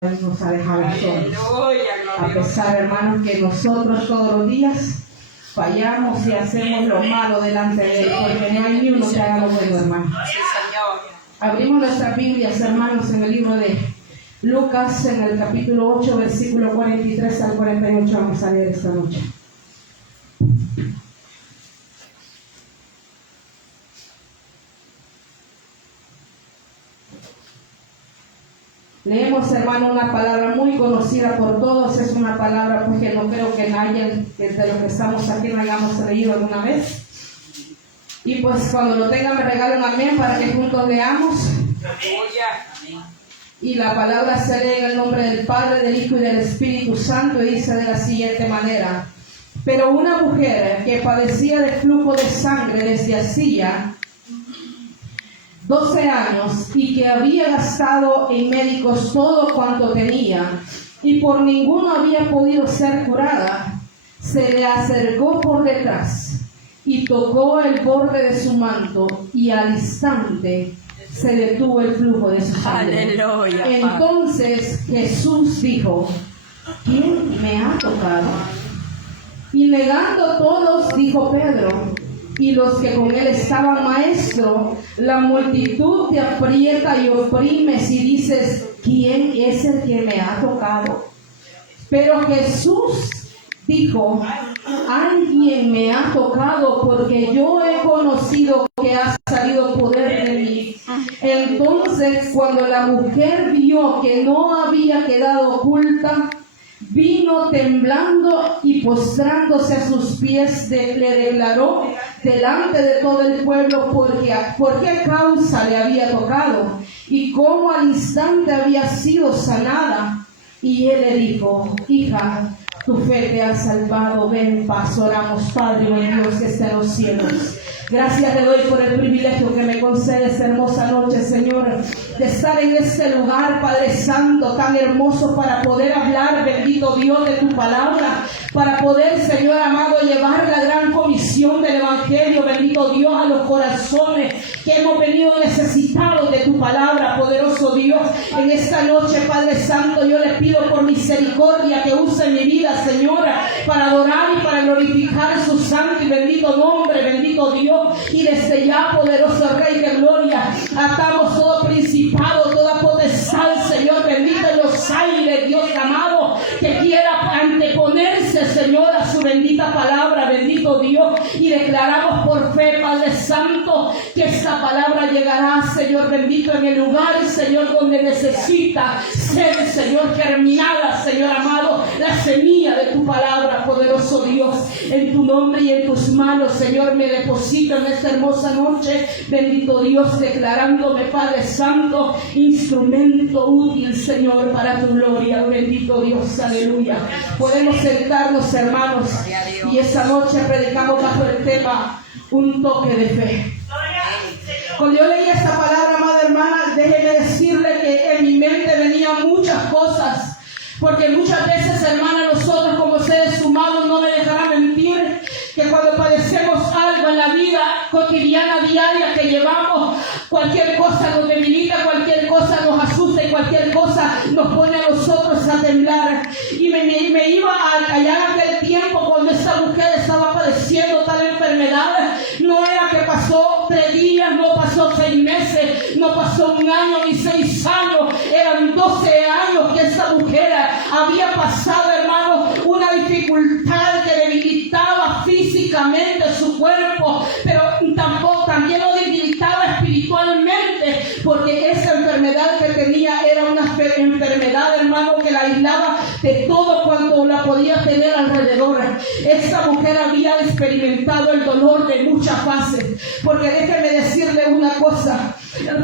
nos ha dejado solos. A pesar, hermanos, que nosotros todos los días fallamos y hacemos lo malo delante de Él, porque no hay ni uno que haga lo bueno, hermano. Abrimos nuestras Biblias, hermanos, en el libro de Lucas, en el capítulo 8, versículo 43 al 48. Vamos a leer esta noche. Leemos, hermano, una palabra muy conocida por todos. Es una palabra pues, que no creo que nadie de los que estamos aquí no hayamos leído alguna vez. Y pues cuando lo tengan me regalen amén para que juntos leamos. Y la palabra se lee en el nombre del Padre, del Hijo y del Espíritu Santo, y dice de la siguiente manera: pero una mujer que padecía de flujo de sangre desde hacía 12 años y que había gastado en médicos todo cuanto tenía y por ninguno había podido ser curada, se le acercó por detrás y tocó el borde de su manto, y al instante se detuvo el flujo de su sangre. Aleluya. Entonces Jesús dijo: ¿quién me ha tocado? Y negando todos, dijo Pedro y los que con él estaban: Maestro, la multitud te aprieta y oprimes y dices: ¿quién es el que me ha tocado? Pero Jesús dijo: alguien me ha tocado, porque yo he conocido que ha salido poder de mí. Entonces, cuando la mujer vio que no había quedado oculta, vino temblando y postrándose a sus pies le declaró delante de todo el pueblo por qué causa le había tocado y cómo al instante había sido sanada. Y él le dijo: hija, tu fe te ha salvado, ven en paz. Oramos. Padre, buen Dios que está en los cielos, gracias te doy por el privilegio que me concede esta hermosa noche, Señor, de estar en este lugar, Padre Santo, tan hermoso, para poder hablar, bendito Dios, de tu palabra, para poder, Señor amado, llevar la gran comisión del Evangelio, bendito Dios, a los corazones que hemos venido necesitados de tu palabra, poderoso Dios. En esta noche, Padre Santo, yo le pido por misericordia que use mi vida, Señora, para adorar y para glorificar su santo y bendito nombre, bendito Dios. Y desde ya, poderoso Rey de Gloria, atamos todo principado, toda potestad, Señor, bendito en los aires, Dios amado, que quiera anteponerse, Señor, a su bendita palabra, bendito Dios. Y declaramos por fe, Padre Santo, que esta palabra llegará, Señor bendito, en el lugar, Señor, donde necesita ser, Señor, germinada, Señor amado, la semilla de tu palabra, poderoso Dios. En tu nombre y en tus manos, Señor, me deposito en esta hermosa noche, bendito Dios, declarándome, Padre Santo, instrumento útil, Señor, para tu gloria, bendito Dios, aleluya. Podemos sentarnos, hermanos, y esta noche predicamos bajo el tema: un toque de fe. Cuando yo leí esta palabra, amada hermana, déjeme decirle que en mi mente venían muchas cosas, porque muchas veces, hermana, nosotros como seres humanos, no me dejará mentir, que cuando padecemos algo en la vida cotidiana, diaria que llevamos, cualquier cosa nos debilita, cualquier cosa nos asusta y cualquier cosa nos pone a nosotros a temblar. Y me iba a callar aquel tiempo cuando esta mujer estaba padeciendo tal enfermedad. No era que pasó 3 días, no pasó 6 meses, no pasó 1 año ni 6 años, eran 12 años que esta mujer había pasado, hermano, una dificultad que debilitaba físicamente su cuerpo, pero también lo debilitaba espiritualmente, porque esa enfermedad que tenía era una enfermedad, hermano, que la aislaba de todo cuanto la podía tener alrededor. Esta mujer había experimentado el dolor de muchas fases, porque déjeme decirle una cosa: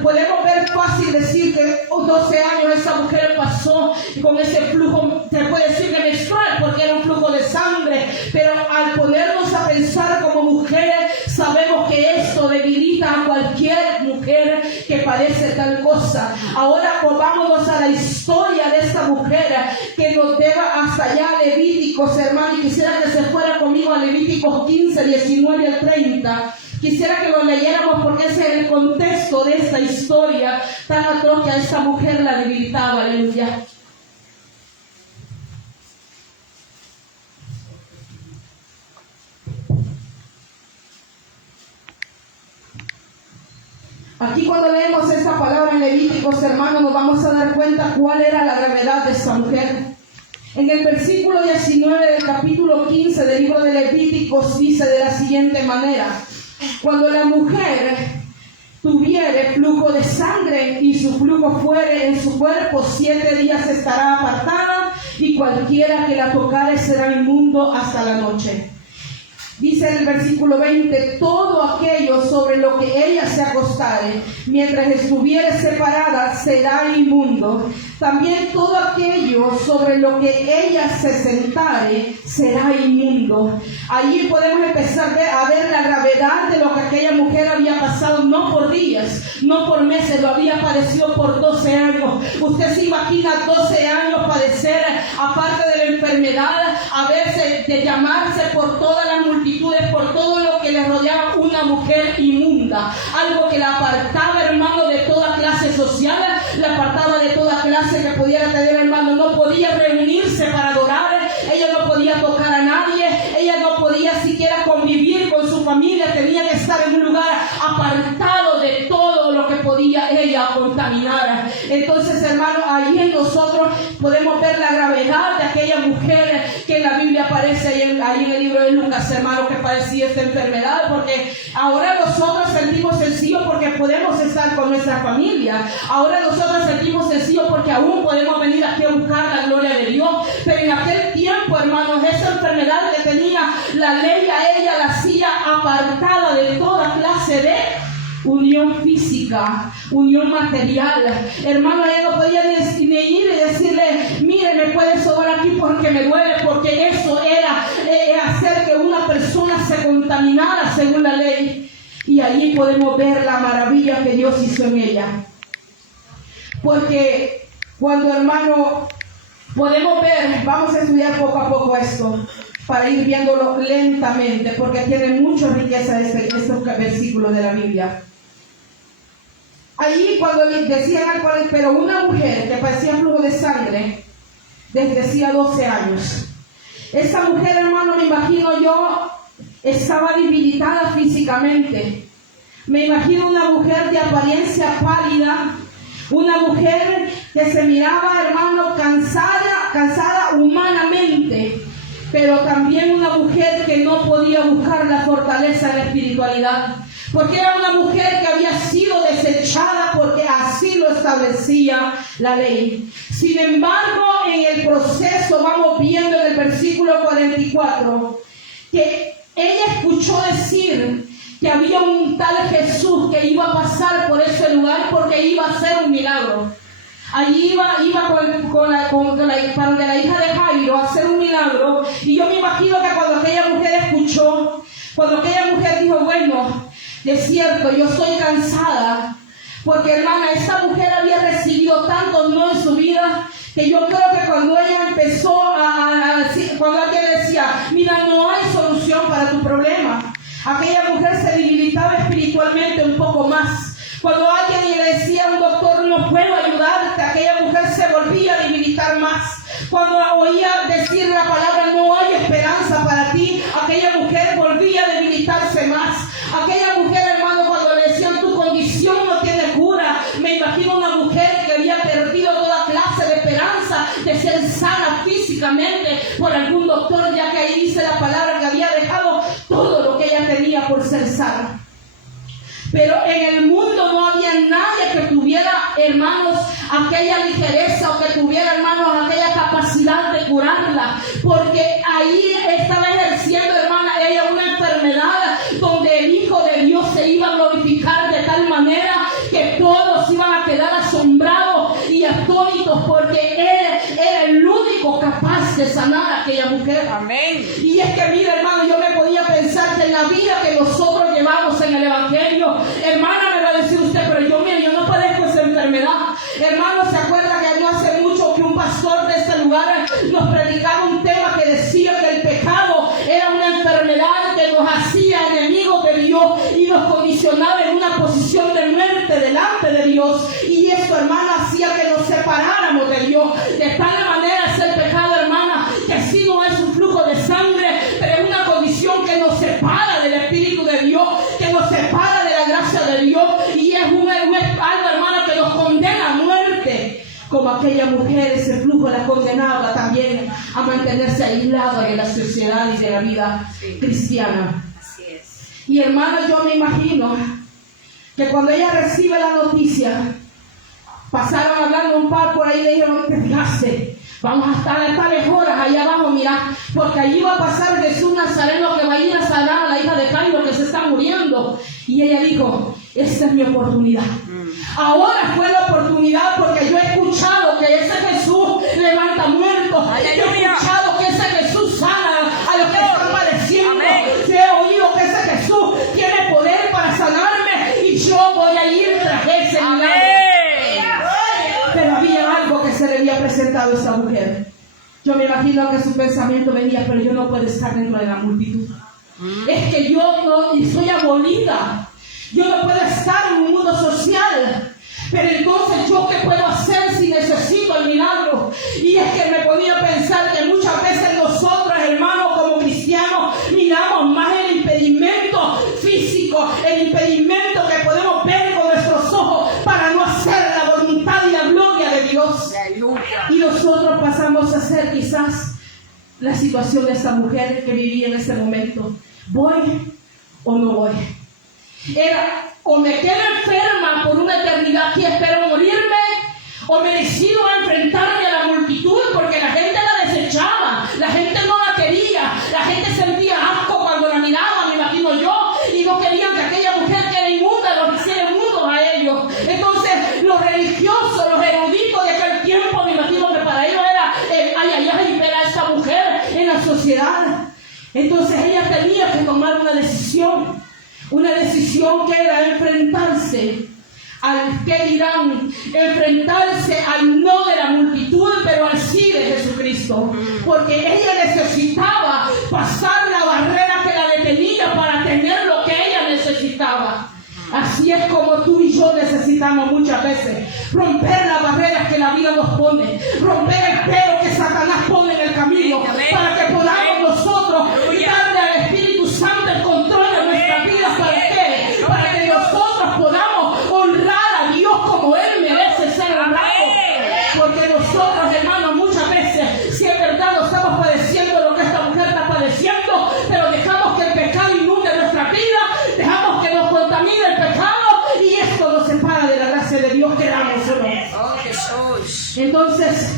podemos ver fácil decir que 12 años esa mujer pasó con ese flujo, se puede decir que menstrual, porque era un flujo de sangre, pero al ponernos a pensar como mujeres, sabemos que esto debilita a cualquier mujer que padece tal cosa. Ahora volvámonos a la historia de esta mujer que nos lleva hasta allá a Levíticos, hermano, y quisiera que se fuera conmigo a Levíticos 15, 19 al 30. Quisiera que lo leyéramos porque ese es el contexto de esta historia tan atroz que a esta mujer la debilitaba, aleluya. Aquí cuando leemos esta palabra en Levíticos, hermanos, nos vamos a dar cuenta cuál era la gravedad de esta mujer. En el versículo 19 del capítulo 15 del libro de Levíticos dice de la siguiente manera: cuando la mujer tuviere flujo de sangre y su flujo fuere en su cuerpo, 7 días estará apartada, y cualquiera que la tocare será inmundo hasta la noche. Dice en el versículo 20: todo aquello sobre lo que ella se acostare, mientras estuviere separada, será inmundo. También todo aquello sobre lo que ella se sentare, será inmundo. Allí podemos empezar a ver la gravedad de lo que aquella mujer había pasado, no por días, no por meses, lo había padecido por 12 años. Usted se imagina 12 años padecer, aparte de la enfermedad, a veces de llamarse por todas las multitudes, por todo lo que le rodeaba, una mujer inmunda, algo que la apartaba, hermano, de toda clase social, la apartaba de toda clase que pudiera tener, hermano. No podía reunirse para adorar, ella no podía tocar a nadie, ella no podía siquiera convivir con su familia, tenía que estar en un lugar apartado de todo lo que podía ella contaminar. Entonces, hermano, ahí en nosotros podemos ver la gravedad de aquella mujer que en la Biblia aparece ahí en el libro de Lucas, hermano, que padecía esta enfermedad, porque ahora nosotros sentimos sencillo porque podemos estar con nuestra familia, ahora nosotros sentimos sencillo porque aún podemos venir aquí a buscar la gloria de Dios, pero en aquel tiempo, hermanos, esa enfermedad que tenía, la ley a ella la hacía apartada de toda clase de unión física, unión material. Hermano, ella no podía ni ir y decirle: mire, me puede sobar aquí porque me duele, porque eso era hacer que una persona se contaminara según la ley. Y allí podemos ver la maravilla que Dios hizo en ella. Porque cuando, hermano, podemos ver, vamos a estudiar poco a poco esto, para ir viéndolo lentamente, porque tiene mucha riqueza estos versículos de la Biblia. Allí cuando decían, pero una mujer que padecía flujo de sangre desde hacía 12 años. Esa mujer, hermano, me imagino yo, estaba debilitada físicamente. Me imagino una mujer de apariencia pálida, una mujer que se miraba, hermano, cansada humanamente, pero también una mujer que no podía buscar la fortaleza en la espiritualidad, porque era una mujer que había sido desechada porque así lo establecía la ley. Sin embargo, en el proceso vamos viendo en el versículo 44 que ella escuchó decir que había un tal Jesús que iba a pasar por ese lugar porque iba a hacer un milagro. Allí iba con la hija de Jairo a hacer un milagro. Y yo me imagino que cuando aquella mujer escuchó, cuando aquella mujer dijo: bueno, de cierto, yo estoy cansada, porque, hermana, esta mujer había recibido tanto no en su vida, que yo creo que cuando ella empezó cuando alguien decía: mira, no hay solución para tu problema, aquella mujer se debilitaba espiritualmente un poco más. Cuando alguien le decía a un doctor: no puedo ayudarte, aquella mujer se volvía a debilitar más. Cuando oía decir la palabra: no hay esperanza para ti, aquella mujer volvía a debilitarse más. Aquella mujer, hermano, cuando le decían: tu condición no tiene cura, me imagino una mujer que había perdido toda clase de esperanza de ser sana físicamente por algún doctor, ya que ahí dice la palabra que había dejado todo lo que ella tenía por ser sana. Pero en el mundo no había nadie que tuviera, hermanos, aquella ligereza, o que tuviera, hermanos, aquella capacidad de curarla, porque ahí estaba ejerciendo, hermana, ella una enfermedad donde el Hijo de Dios se iba a glorificar de tal manera que todos iban a quedar asombrados y atónitos, porque Él era el único capaz de sanar a aquella mujer. Amén. Y es que, mira, hermano, yo me podía pensar que en la vida que nosotros llevamos en el Evangelio, hermana, me va a decir usted: pero yo no padezco esa enfermedad. Hermano, ¿se acuerda que no hace mucho que un pastor de este lugar nos predicaba un tema que decía que el pecado era una enfermedad que nos hacía enemigos de Dios y nos condicionaba en una posición de muerte delante de Dios? Y esto, hermana, hacía que nos separáramos de Dios. De tal manera es el pecado, hermana, que sí no es un flujo de sangre, pero es una condición que nos separa del Espíritu de Dios, que nos separa de la gracia de Dios, y es un aquella mujer, ese flujo la condenaba también a mantenerse aislada de la sociedad y de la vida cristiana. Así es. Y hermano, yo me imagino que cuando ella recibe la noticia, pasaron hablando un par por ahí y le dijeron, ¿qué fijaste? Vamos a estar a tales horas allá abajo, mira, porque allí va a pasar Jesús Nazareno que va a ir a sanar a la hija de Jairo que se está muriendo. Y ella dijo, esta es mi oportunidad. Ahora fue la oportunidad porque yo he escuchado que ese Jesús levanta muertos. Yo he escuchado que ese Jesús sana a los que están padeciendo. Yo he oído que ese Jesús tiene poder para sanarme y yo voy a ir tras ese milagro. Pero había algo que se le había presentado a esa mujer. Yo me imagino que su pensamiento venía, pero yo no puedo estar dentro de la multitud. Es que yo no soy abolida. Yo no puedo estar en un mundo social. Pero entonces, ¿yo qué puedo hacer si necesito el milagro? Y es que me ponía a pensar que muchas veces nosotros, hermanos, como cristianos, miramos más el impedimento físico, el impedimento que podemos ver con nuestros ojos para no hacer la voluntad y la gloria de Dios. Y nosotros pasamos a ser quizás la situación de esa mujer que vivía en ese momento. ¿Voy o no voy? Era, o me quedo enferma por una eternidad y espero morirme, o me decido a enfrentarme a la multitud porque la gente la desechaba, la gente no la quería, la gente sentía asco cuando la miraba, me imagino yo, y no querían que aquella mujer que era inmunda los hiciera inmundos a ellos. Entonces los religiosos, los eruditos de aquel tiempo, me imagino que para ellos era era esa mujer en la sociedad. Entonces ella tenía que tomar una decisión que era enfrentarse al que dirán, enfrentarse al no de la multitud, pero al sí de Jesucristo, porque ella necesitaba pasar la barrera que la detenía para tener lo que ella necesitaba. Así es como tú y yo necesitamos muchas veces romper las barreras que la vida nos pone, romper el pero que Satanás pone en el camino, para que podamos nosotros darle al Espíritu Santo el control de nuestras vidas. ¿Para qué? Para que nosotros podamos honrar a Dios como Él merece ser honrado. Porque nosotros, hermanos, muchas veces, si es verdad, no estamos padeciendo lo que esta mujer está padeciendo, pero dejamos que el pecado inunde nuestra vida, dejamos que nos contamine el pecado y esto nos separa de la gracia de Dios, queramos o no. Entonces,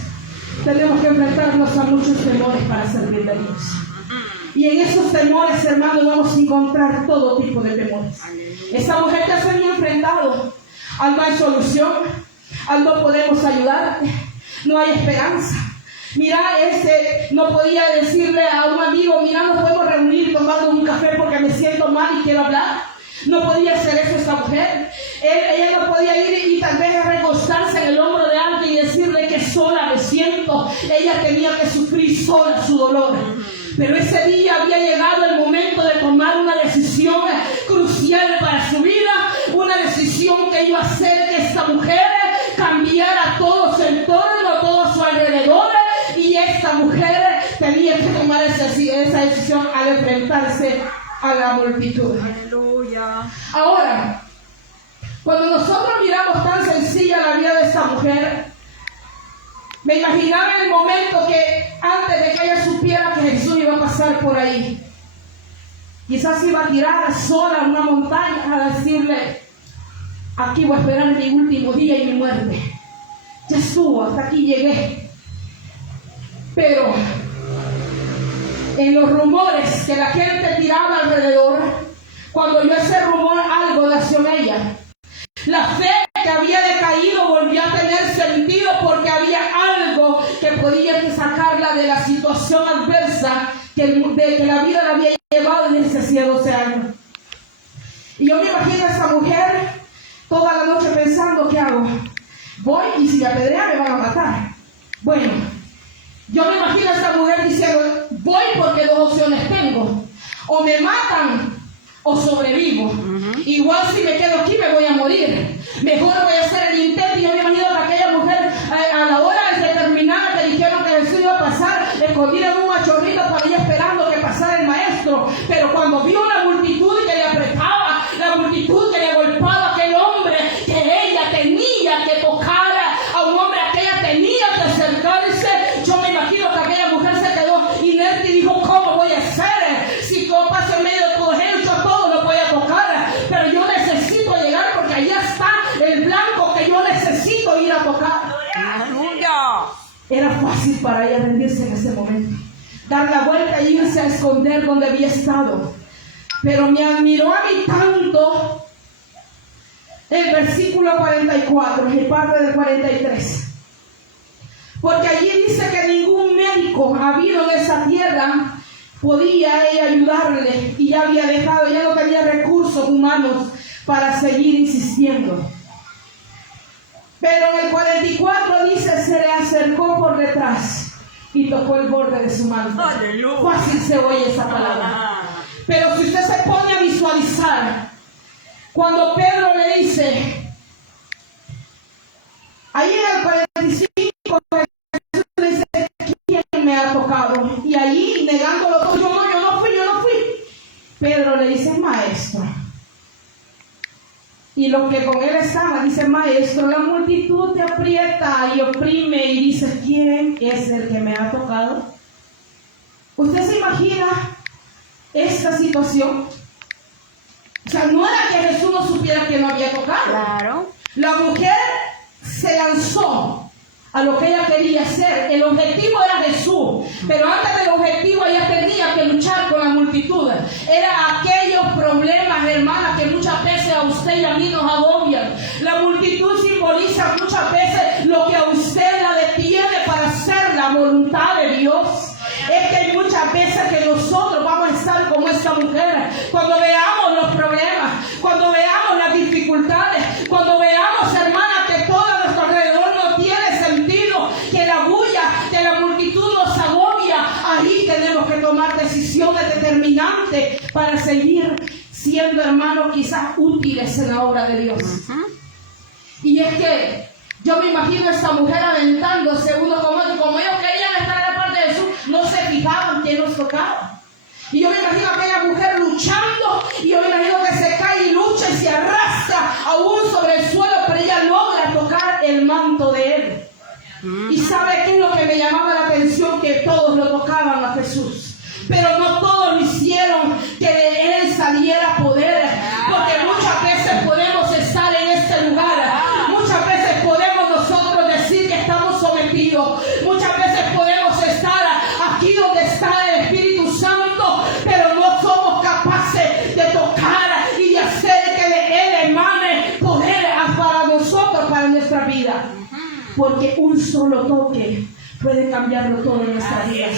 tenemos que enfrentarnos a muchos temores para servir a Dios. Y en esos temores, hermanos, vamos a encontrar todo tipo de temores. Esa mujer que se había enfrentado, al no hay solución, al no podemos ayudar, no hay esperanza. Mira, no podía decirle a un amigo, mira, nos podemos reunir tomando un café porque me siento mal y quiero hablar. No podía hacer eso esta mujer. Ella no podía ir y tal vez recostarse en el hombro de alguien y decirle que sola me siento. Ella tenía que sufrir sola su dolor. Pero ese día había llegado el momento de tomar una decisión crucial para su vida, una decisión que iba a hacer que esta mujer cambiara todo su entorno, todo su alrededor, y esta mujer tenía que tomar esa decisión al enfrentarse a la multitud. Aleluya. Ahora, cuando nosotros miramos tan sencilla la vida de esta mujer, me imaginaba en el momento que antes de que ella supiera que Jesús iba a pasar por ahí, quizás iba a tirar sola en una montaña a decirle, aquí voy a esperar mi último día y mi muerte. Ya estuvo, hasta aquí llegué. Pero en los rumores que la gente tiraba alrededor, cuando oyó ese rumor, algo nació en ella. La fe que había decaído volvió a tener sentido porque había algo que podía sacarla de la situación adversa que la vida la había llevado desde hacía 12 años. Y yo me imagino a esa mujer toda la noche pensando, ¿qué hago? Voy y si me apedrean me van a matar. Bueno, yo me imagino a esta mujer diciendo, voy porque dos opciones tengo. O me matan o sobrevivo. Igual si me quedo aquí me voy a morir. Mejor voy a hacer el intento. Y yo me imagino que aquella mujer a la hora determinada que dijeron que Jesús iba a pasar, escondida en un machorrito para ir esperando que pasara el maestro. Pero cuando vio la multitud que le apretaba, la multitud que le golpeaba a aquel hombre, que ella tenía que tocar a un hombre que ella tenía fácil para ella rendirse en ese momento, dar la vuelta e irse a esconder donde había estado. Pero me admiró a mí tanto el versículo 44 y parte del 43. Porque allí dice que ningún médico habido en esa tierra podía ella ayudarle, y ya había dejado, ya no tenía recursos humanos para seguir insistiendo. Pero en el 44 dice, se le acercó por detrás y tocó el borde de su manto. Aleluya. Fácil se oye esa palabra. Pero si usted se pone a visualizar, cuando Pedro le dice, ahí en el 45, Jesús le dice, ¿quién me ha tocado? Y ahí, negándolo todo, yo no fui. Pedro le dice, maestro. Y los que con él estaban, dice, maestro, la multitud te aprieta y oprime, y dice, ¿quién es el que me ha tocado? ¿Usted se imagina esta situación? O sea, no era que Jesús no supiera que no había tocado. Claro. La mujer se lanzó a lo que ella quería hacer. El objetivo era Jesús, pero antes del objetivo ella tenía que luchar con la multitud. Era aquellos problemas, hermana, que muchas veces a usted y a mí nos agobian. La multitud simboliza muchas veces lo que a usted la detiene para hacer la voluntad de Dios. Es que hay muchas veces que nosotros vamos a estar como esta mujer, cuando veamos los problemas, cuando veamos las dificultades, cuando veamos, hermana, que todo a nuestro alrededor no tiene sentido, que la bulla de la multitud nos agobia. Ahí tenemos que tomar decisiones determinantes para seguir siendo, hermanos, quizás útiles en la obra de Dios. Y es que yo me imagino a esta mujer aventándose uno como otro, como ellos querían estar en la parte de Jesús, no se fijaban quién nos tocaba. Y yo me imagino a aquella mujer luchando, y yo me imagino que se cae y lucha y se arrastra aún sobre el suelo, pero ella logra tocar el manto de él. Y ¿sabe qué es lo que me llamaba la atención? Que todos lo tocaban a Jesús, pero no todos lo hicieron que de él saliera poder, porque muchas veces podemos estar en este lugar, muchas veces podemos nosotros decir que estamos sometidos, muchas veces podemos estar aquí donde está el Espíritu Santo, pero no somos capaces de tocar y de hacer que de él emane poder para nosotros, para nuestra vida, porque un solo toque puede cambiarlo todo en nuestra vida.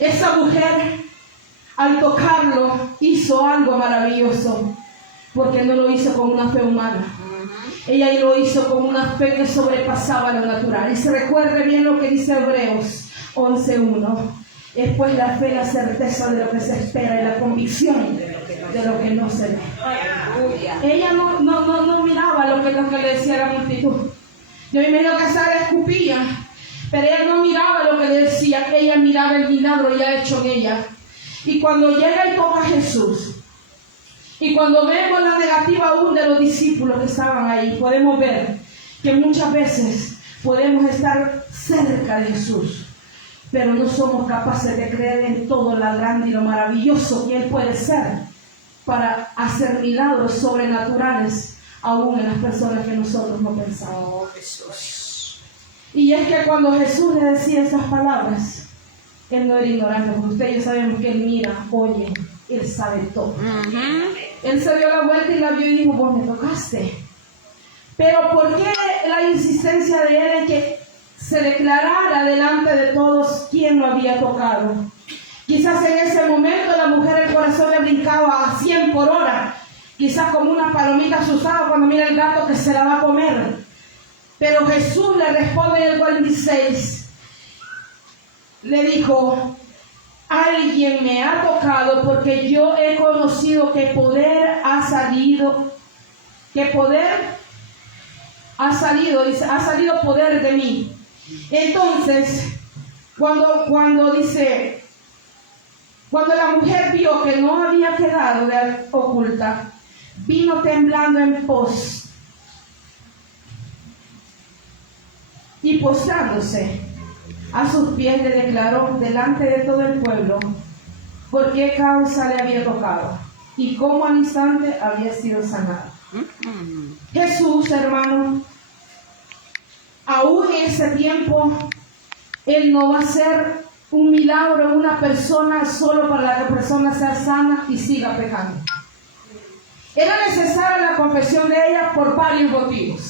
Esa mujer, al tocarlo, hizo algo maravilloso, porque no lo hizo con una fe humana. Ella lo hizo con una fe que sobrepasaba lo natural. Y se recuerde bien lo que dice Hebreos 11:1. Es pues la fe, la certeza de lo que se espera y la convicción de lo que no se ve. Ella no miraba lo que le decía la multitud. Yo me imagino que Sara escupía, pero ella no miraba lo que le decía, ella miraba el milagro ya hecho en ella. Y cuando llega y toca a Jesús, y cuando vemos la negativa aún de los discípulos que estaban ahí, podemos ver que muchas veces podemos estar cerca de Jesús, pero no somos capaces de creer en todo lo grande y lo maravilloso que Él puede ser para hacer milagros sobrenaturales aún en las personas que nosotros no pensamos. Y es que cuando Jesús le decía esas palabras, Él no era ignorante, porque ustedes ya sabemos que Él mira, oye, Él sabe todo. Él se dio la vuelta y la vio y dijo, vos me tocaste. Pero ¿por qué la insistencia de Él en que se declarara delante de todos quién lo había tocado? Quizás en ese momento la mujer, el corazón le brincaba a 100 por hora, quizás como una palomita asustada cuando mira el gato que se la va a comer. Pero Jesús le responde en el 46, le dijo, alguien me ha tocado porque yo he conocido que poder ha salido, dice, ha salido poder de mí. Entonces, cuando la mujer vio que no había quedado oculta, vino temblando en pos y postrándose a sus pies le declaró delante de todo el pueblo por qué causa le había tocado y cómo al instante había sido sanado. Jesús, hermano, aún en ese tiempo Él no va a hacer un milagro en una persona solo para que la persona sea sana y siga pecando. Era necesaria la confesión de ella por varios motivos.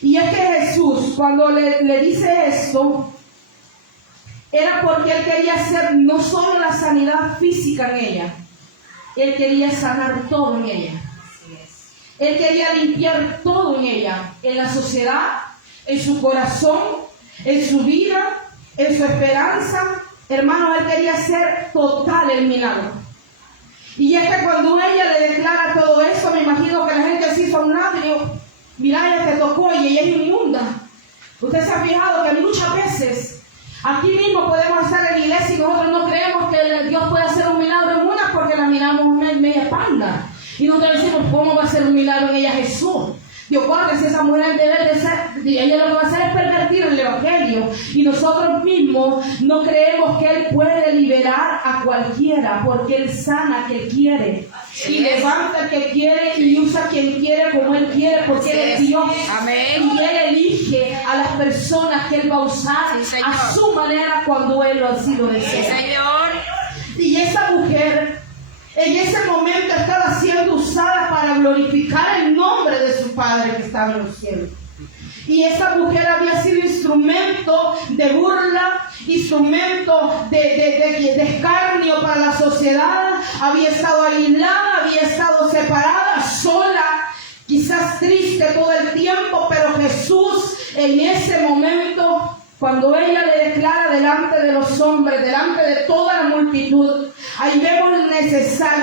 Y es que Jesús, cuando le dice esto, era porque Él quería hacer no solo la sanidad física en ella, Él quería sanar todo en ella. Él quería limpiar todo en ella, en la sociedad, en su corazón, en su vida, en su esperanza. Hermano, Él quería hacer total el milagro. Y es que cuando ella le declara todo eso, me imagino que la gente se hizo a un lado y dijo, mira, ella te tocó y ella es inmunda. Usted se ha fijado que muchas veces aquí mismo podemos estar en la iglesia y nosotros no creemos que Dios puede hacer un milagro en una porque la miramos media panda. Y nosotros decimos, ¿cómo va a ser un milagro en ella Jesús? Dios guarde, si esa mujer debe de ser, ella lo que va a hacer es pervertir el evangelio. Y nosotros mismos no creemos que Él puede liberar a cualquiera, porque Él sana a quien quiere. Y levanta a quien quiere y usa a quien quiere como Él quiere, porque Él es Dios. Amén. Y Él elige a las personas que Él va a usar a su manera cuando Él lo así lo desea. Sí, Señor. Y esa mujer en ese momento estaba siendo usada para glorificar el nombre de su Padre que estaba en los cielos. Y esa mujer había sido instrumento de burla, instrumento de escarnio para la sociedad. Había estado aislada, había estado separada, sola, quizás triste todo el tiempo, pero Jesús en ese momento, cuando ella le declara delante de los hombres, delante de toda la multitud, ahí vemos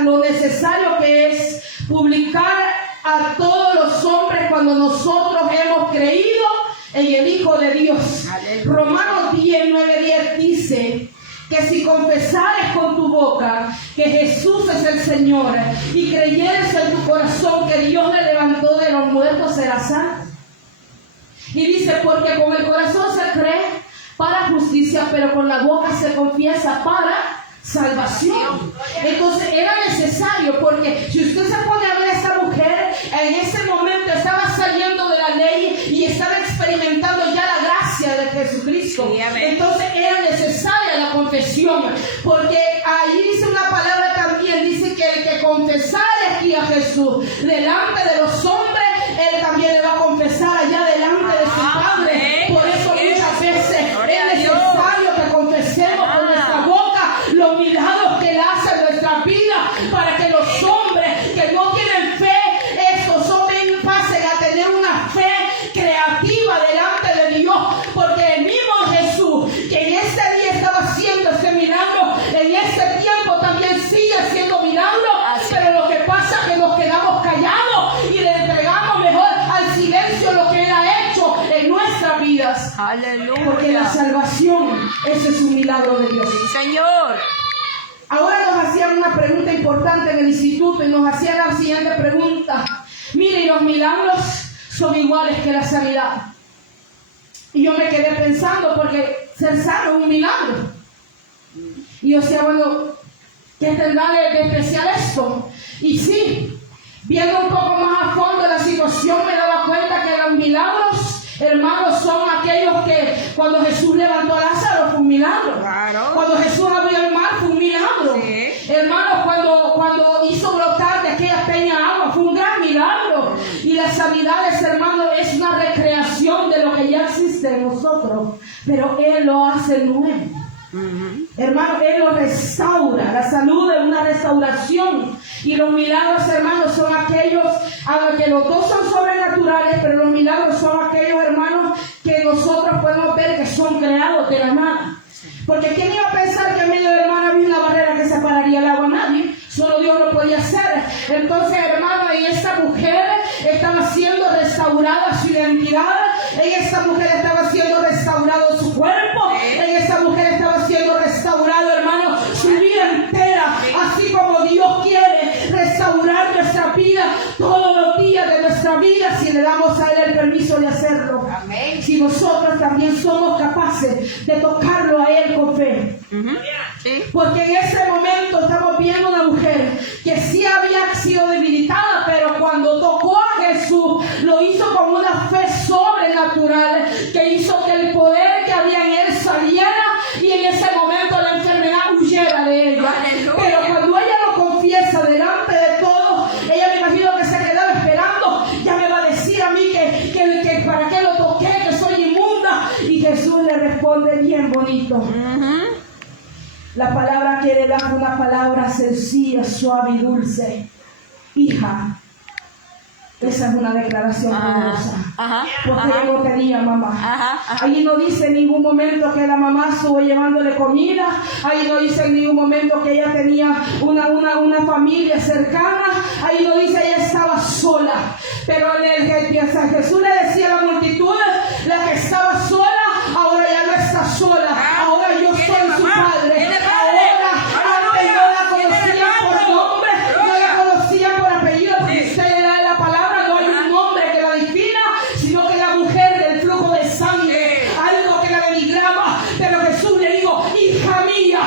lo necesario que es publicar a todos los hombres cuando nosotros hemos creído en el Hijo de Dios. Aleluya. Romanos 10, 9, 10 dice que si confesares con tu boca que Jesús es el Señor y creyeres en tu corazón que Dios le levantó de los muertos, serás salvo. Y dice, porque con el corazón se cree para justicia, pero con la boca se confiesa para salvación. Entonces era necesario, porque si usted se pone a ver a esta mujer, en ese momento estaba saliendo de la ley y estaba experimentando ya la gracia de Jesucristo. Sí, amén. Entonces era necesaria la confesión, porque ahí dice una palabra también, dice que el que confesare aquí a Jesús delante de los hombres, Él también le va a confesar allá delante de su Padre. Por eso muchas veces es necesario que confesemos con nuestra boca los milagros que Él hace en nuestra vida, para que los hombres que no tienen fe, estos hombres pasen a tener una fe creativa delante de Dios, porque el mismo Jesús que en este día estaba haciendo este milagro, en este tiempo también sigue haciendo milagros, pero lo que pasa es que nos quedamos callados y le entregamos mejor al silencio lo que Él ha hecho en nuestras vidas. Aleluya. Porque la salvación, ese es un milagro de Dios. Sí, Señor. Ahora nos hacían una pregunta importante en el instituto y nos hacían la siguiente pregunta. Mire, ¿y los milagros son iguales que la sanidad? Y yo me quedé pensando, porque ser sano es un milagro. Y yo decía, bueno, ¿qué tendrá de especial esto? Y sí, viendo un poco más a fondo la situación, me daba cuenta que los milagros, hermanos, son aquellos que cuando Jesús levantó a Lázaro fue un milagro. Claro. Cuando Jesús abrió el mar fue un milagro. Sí. Hermanos, cuando hizo brotar de aquella peña agua fue un gran milagro. Y las sanidades, hermanos, es una recreación de lo que ya existe en nosotros. Pero Él lo hace nuevo. Hermano, Él lo restaura. La salud es una restauración. Y los milagros, hermanos, son aquellos, que los dos son sobrenaturales, pero los milagros son aquellos, hermanos, que nosotros podemos ver que son creados de la nada. Porque ¿quién iba a pensar que en medio del mar había una barrera que separaría el agua? Nadie. Solo Dios lo podía hacer. Entonces, hermano, en esta mujer estaba siendo restaurada su identidad. En esta mujer estaba siendo restaurado su cuerpo. En esta mujer estaba siendo restaurado, hermano, su vida entera. Así como Dios quiere restaurar nuestra vida todos los días de nuestra vida, si le damos a Él el permiso de hacerlo. Amén. Si nosotros también somos capaces de tocarlo a Él con fe. Sí. Porque en ese momento estamos viendo una mujer que sí había sido debilitada, pero cuando tocó a Jesús, lo hizo con una fe sobrenatural, que hizo que el poder que había en Él saliera bonito. Ujú. La palabra que le da una palabra sencilla, suave y dulce. Hija. Esa es una declaración poderosa. Ajá. Porque ella no tenía mamá. Ajá. Ahí no dice en ningún momento que la mamá estuvo llevándole comida. Ahí no dice en ningún momento que ella tenía una familia cercana. Ahí no dice ella estaba sola. Pero Jesús le decía a la multitud, la que estaba sola, ahora ya no está sola. Ahora yo soy su padre. Ahora antes no la conocían por nombre, no la conocían por apellido, porque usted le da la palabra, no hay un nombre que la defina, sino que la mujer del flujo de sangre, algo que la denigraba. Pero Jesús le dijo, hija mía,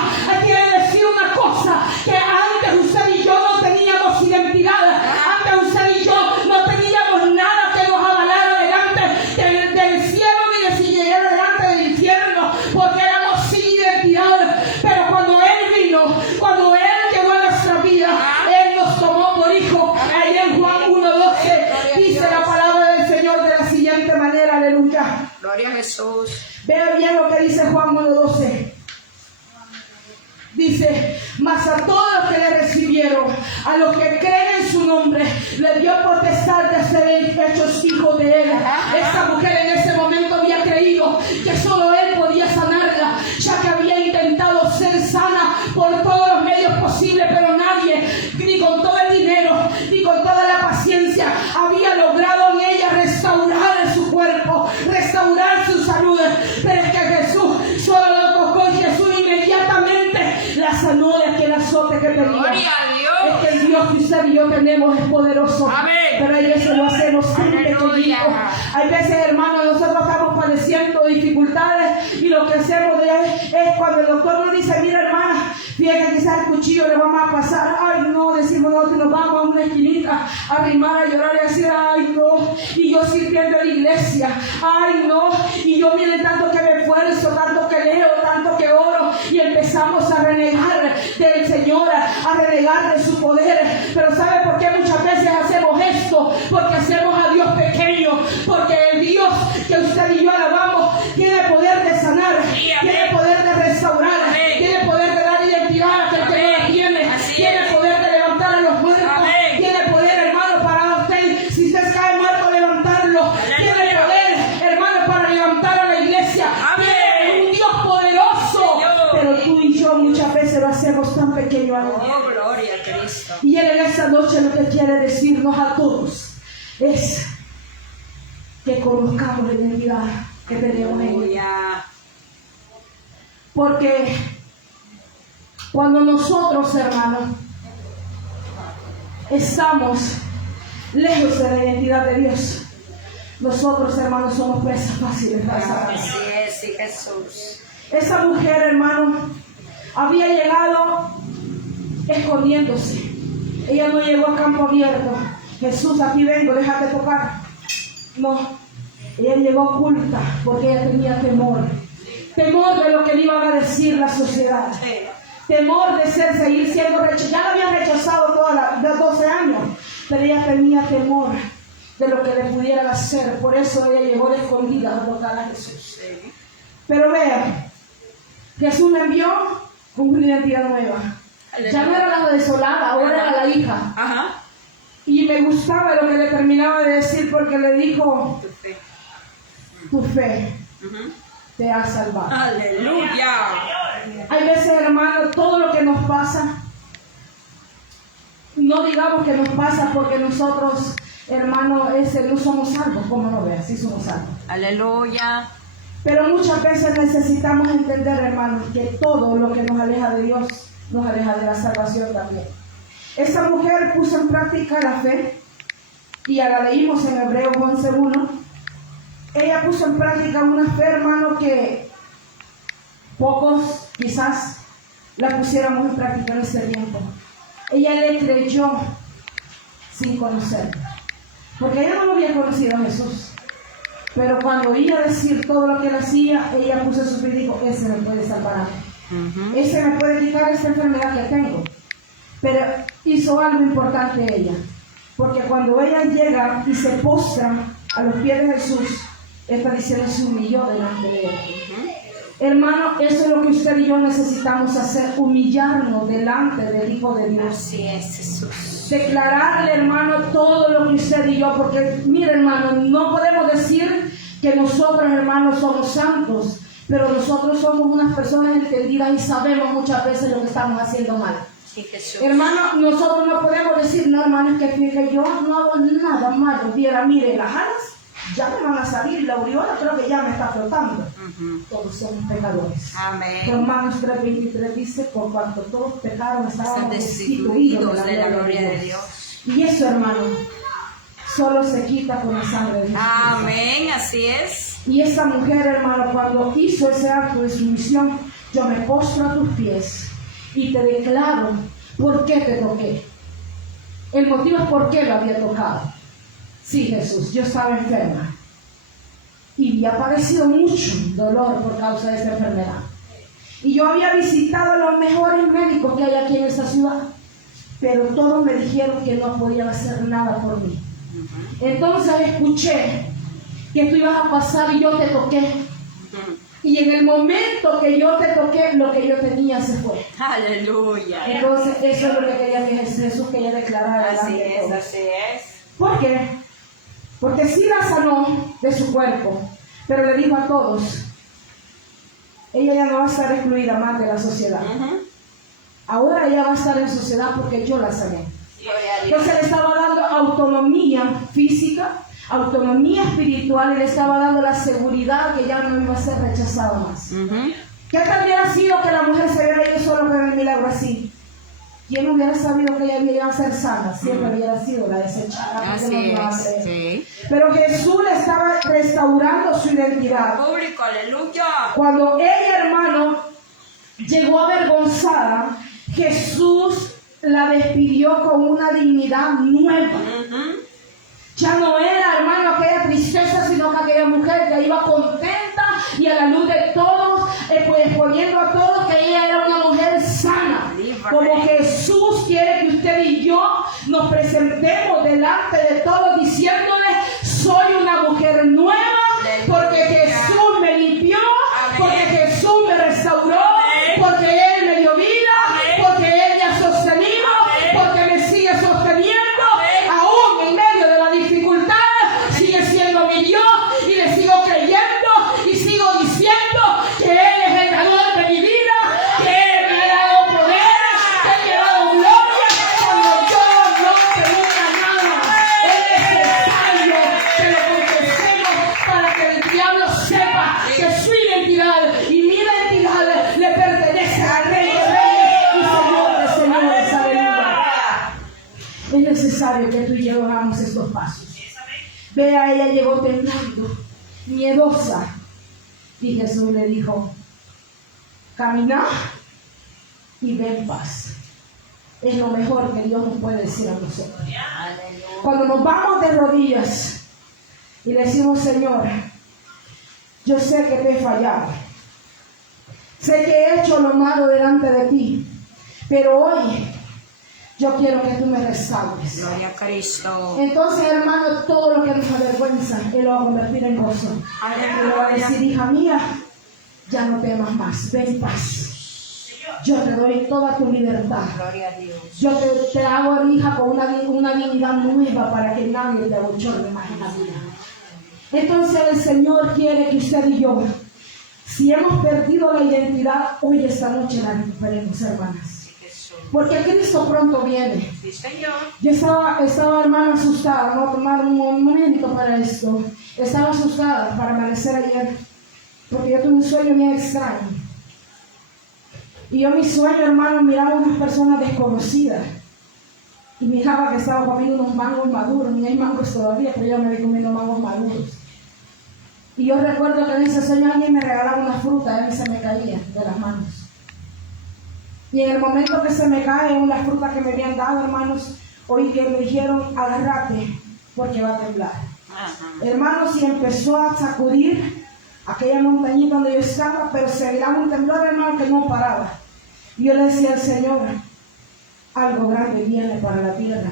quiere decir una cosa, que antes usted y yo no teníamos identidad, antes usted y yo no teníamos nada que nos avalara delante del cielo ni de si llegara delante del infierno, porque éramos sin identidad. Pero cuando Él vino, cuando Él llegó a nuestra vida, Él nos tomó por hijo. Ahí en Juan 1:12 dice la palabra del Señor de la siguiente manera, aleluya. Gloria a Jesús. Vea bien lo que dice Juan 1:12. Dice, mas a todos los que le recibieron, a los que creen en su nombre, le dio potestad de ser hechos hijos de Él. Esta mujer en ese momento había creído que solo Él podía sanarla, ya que había intentado ser sana por todos los medios posibles, pero nadie, ni con todo el dinero, ni con toda la paciencia, había logrado en ella restaurar su cuerpo, restaurar su salud. Pero es que Jesús solo lo tocó y Jesús inmediatamente la sanó de aquel azote que tenía. Gloria a Dios. Es que el Dios que usted y yo tenemos es poderoso. Amén. Pero hay veces lo hacemos tan pequeñito. Hay veces, hermanos, nosotros estamos padeciendo dificultades y lo que hacemos es cuando el doctor nos dice, mira hermana, fíjate que quizás el cuchillo le vamos a pasar. Ay no, decimos nosotros, nos vamos a una esquinita a arrimar, a llorar y a decir, ay no, y yo sirviendo en la iglesia, ay no, y yo mire tanto que me esfuerzo, tanto que leo, tanto que oro, y empezamos a renegar del Señor, a renegar de su poder. Pero ¿sabe por qué muchas veces hacemos esto? Porque hacemos a Dios pequeño, porque el Dios que usted y yo alabamos tiene poder de sanar, tiene poder de restaurar, tiene poder de dar identidad a aquel que no la tiene, tiene poder de levantar a los muertos, tiene poder, hermano, para usted, si usted cae muerto, levantarlo, tiene poder, hermano, para levantar a la iglesia, tiene un Dios poderoso. Pero tú y yo muchas veces lo hacemos tan pequeño a Dios. Oh, gloria a Cristo. Y Él en esta noche lo que quiere decirnos a todos es que conozcamos la identidad que tenemos en Él. Aleluya. Porque cuando nosotros, hermanos, estamos lejos de la identidad de Dios, nosotros, hermanos, somos presas fáciles para Satanás. Así es, sí, Jesús. Esa mujer, hermano, había llegado escondiéndose. Ella no llegó a campo abierto. Jesús, aquí vengo, déjate tocar. No, ella llegó oculta porque ella tenía temor. Temor de lo que le iban a decir la sociedad. Temor de seguir siendo rechazada. Ya la habían rechazado de 12 años, pero ella tenía temor de lo que le pudieran hacer. Por eso ella llegó de escondida a tocar a Jesús. Pero vean, Jesús la envió con una identidad nueva. Ya no era la desolada, ahora era la hija. Ajá. Y me gustaba lo que le terminaba de decir, porque le dijo, Tu fe. tu fe Ujú. te ha salvado. Aleluya. Hay veces, hermano, todo lo que nos pasa, no digamos que nos pasa porque nosotros, hermano, no somos salvos, como no veas, sí somos salvos. Aleluya. Pero muchas veces necesitamos entender, hermanos, que todo lo que nos aleja de Dios, nos aleja de la salvación también. Esa mujer puso en práctica la fe, y ya la leímos en Hebreos 11:1. Ella puso en práctica una fe, hermano, que pocos quizás la pusiéramos en práctica en este tiempo. Ella le creyó sin conocer, porque ella no lo había conocido a Jesús. Pero cuando oía decir todo lo que él hacía, ella puso su fe y dijo, ese me puede salvar a mí. Ese me puede quitar esta enfermedad que tengo. Pero hizo algo importante ella, porque cuando ella llega y se postra a los pies de Jesús, esta diciendo se humilló delante de él. Hermano, eso es lo que usted y yo necesitamos hacer, humillarnos delante del Hijo de Dios. Así es, Jesús. Declararle, hermano, todo lo que usted y yo, porque mire, hermano, no podemos decir que nosotros, hermanos, somos santos, pero nosotros somos unas personas entendidas y sabemos muchas veces lo que estamos haciendo mal. Sí, Jesús. Hermano, nosotros no podemos decir, no, hermano, es que yo no hago nada malo. Viera, mire, las alas ya me van a salir, la aureola creo que ya me está flotando. Todos somos pecadores. Amén. Romanos 3:23 dice, por cuanto todos pecaron, Están estaban destituidos de la gloria de Dios. Y eso, hermano, solo se quita con la sangre de Jesús. Amén, así es. Y esa mujer, hermano, cuando hizo ese acto de sumisión, yo me postro a tus pies y te declaro por qué te toqué. El motivo es por qué lo había tocado. Sí, Jesús, yo estaba enferma y había padecido mucho dolor por causa de esta enfermedad. Y yo había visitado a los mejores médicos que hay aquí en esta ciudad, pero todos me dijeron que no podían hacer nada por mí. Entonces escuché que tú ibas a pasar y yo te toqué. Y en el momento que yo te toqué, lo que yo tenía se fue. Aleluya. Entonces eso es lo que quería que Jesús quería declarar. Así delante de es, todos. así es. ¿Por qué? Porque sí la sanó de su cuerpo, pero le dijo a todos, ella ya no va a estar excluida más de la sociedad. Ahora ella va a estar en sociedad porque yo la sané. Gloria a Dios. Entonces le estaba dando autonomía física, autonomía espiritual, y le estaba dando la seguridad que ya no iba a ser rechazada más. ¿Qué tal hubiera sido que la mujer se hubiera ido solo con el milagro así? ¿Quién hubiera sabido que ella iba a ser sana? Siempre hubiera sido la desechada. Así es, sí. Pero Jesús le estaba restaurando su identidad. Público, aleluya. Cuando ella, hermano, llegó avergonzada, Jesús la despidió con una dignidad nueva. Ya no era, hermano, aquella tristeza, sino que aquella mujer que iba contenta y a la luz de todos, pues exponiendo a todos que ella era una mujer sana. Como Jesús quiere que usted y yo nos presentemos delante de todos diciéndole, soy una mujer nueva, porque Jesús me limpió, porque Jesús me restauró, porque Él me dio vida, porque Él me ha sostenido, porque me sigue sosteniendo, aún en medio de la dificultad, sigue siendo mi Dios, y le sigo creyendo, y sigo diciendo que Él es el dador de mi vida, que Él me ha dado poder, que Él me ha dado gloria, cuando yo no tenía nada. Es necesario que lo confesemos para que el diablo sepa que su identidad y mi identidad le pertenece al Rey de Reyes y Señor de Señores. Aleluya. Es necesario que tú y yo hagamos estos pasos. Vea, ella llegó temblando, miedosa, y Jesús le dijo, camina y ve en paz. Es lo mejor que Dios nos puede decir a nosotros. Cuando nos vamos de rodillas y le decimos, Señor, yo sé que te he fallado, sé que he hecho lo malo delante de ti, pero hoy yo quiero que tú me restaures. Gloria a Cristo. Entonces, hermano, todo lo que nos avergüenza, Él lo va a convertir en gozo. Y le va a decir, hija mía, ya no temas más, ve en paz. Yo te doy toda tu libertad. Gloria a Dios. Yo te hago, hija, con una dignidad nueva para que nadie te abochorne más en la vida. Entonces el Señor quiere que usted y yo, si hemos perdido la identidad, hoy esta noche la recuperemos, hermanas. Porque Cristo pronto viene. Sí, Señor. Yo estaba hermana asustada, no tomar un momento para esto. Estaba asustada para amanecer ayer, porque yo tuve un sueño bien extraño. Y yo en mi sueño, hermano, miraba a unas personas desconocidas. Y miraba que estaba comiendo unos mangos maduros. Ni hay mangos todavía, pero yo me vi comiendo mangos maduros. Y yo recuerdo que en ese sueño alguien me regalaba una fruta, y se me caía de las manos. Y en el momento que se me cae la fruta que me habían dado, hermanos, oí que me dijeron, agárrate, porque va a temblar. Hermanos, y empezó a sacudir aquella montañita donde yo estaba, pero se veía un temblor, hermano, que no paraba. Y yo le decía al Señor, algo grande viene para la tierra.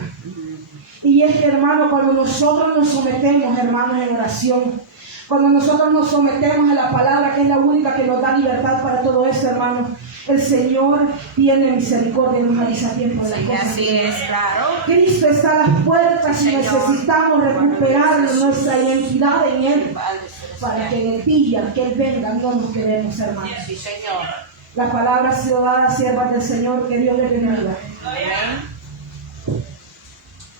Y es que, hermano, cuando nosotros nos sometemos, hermanos, en oración, Cuando nosotros nos sometemos a la palabra, que es la única que nos da libertad para todo esto, hermano, el Señor tiene misericordia y nos avisa tiempo de las cosas. Así es, claro. Cristo está a las puertas y necesitamos recuperar nuestra identidad en Él, para que en el día que Él venga no nos quedemos, hermanos. Sí, Señor. La palabra ha sido dada, siervas del Señor, que Dios les bendiga. Amén.